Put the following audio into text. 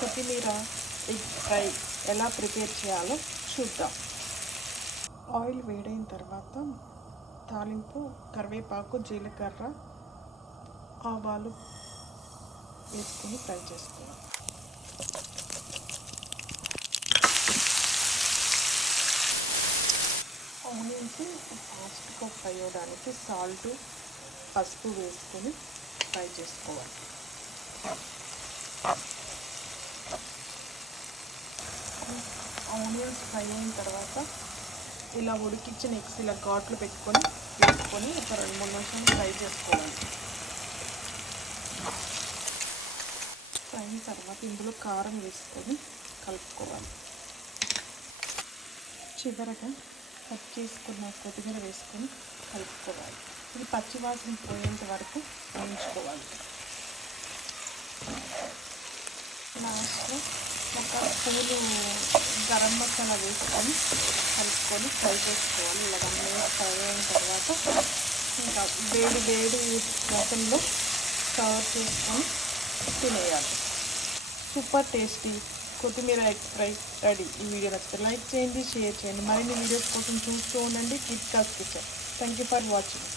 కొత్తిమీర egg fry ఎలా prepare చేయాలో చూద్దాం. ఆయిల్ వేడైన తర్వాత తాలింపు కరివేపాకు, జీలకర్ర, ఆవాలు వేసుకొని ఫ్రై చేసుకోవాలి. ఆనియన్స్ ఫాస్ట్గా ఫ్రై అవ్వడానికి సాల్ట్, పసుపు వేసుకొని ఫ్రై చేసుకోవాలి. ఆనియన్స్ ఫ్రై అయిన తర్వాత ఇలా ఉడికించిన ఎగ్స్ ఇలా ఘాట్లు పెట్టుకొని వేసుకొని ఒక 2-3 నిమిషాలు ఫ్రై చేసుకోవాలి. ఫ్రై అయిన తర్వాత ఇందులో కారం వేసుకొని కలుపుకోవాలి. చివరగా కట్ చేసుకున్న కొత్తిమీర వేసుకొని కలుపుకోవాలి. ఇది పచ్చివాసన పోయేంత వరకు వేయించుకోవాలి. లాస్ట్లో ఒక పూలు గరం మసాలా వేసుకొని కలుపుకొని ఫ్రై చేసుకోవాలి. ఇలా 1 minute ఫ్రై అయిన తర్వాత ఇంకా వేడి రసంలో కవర్ చేసుకొని తినేయాలి. సూపర్ టేస్టీ కొత్తిమీర ఎగ్ ఫ్రై రెడీ. ఈ వీడియో నచ్చితే లైక్ చేయండి, షేర్ చేయండి. మరిన్ని వీడియోస్ కోసం చూస్తూ ఉండండి kids kitchen. Thank you for watching.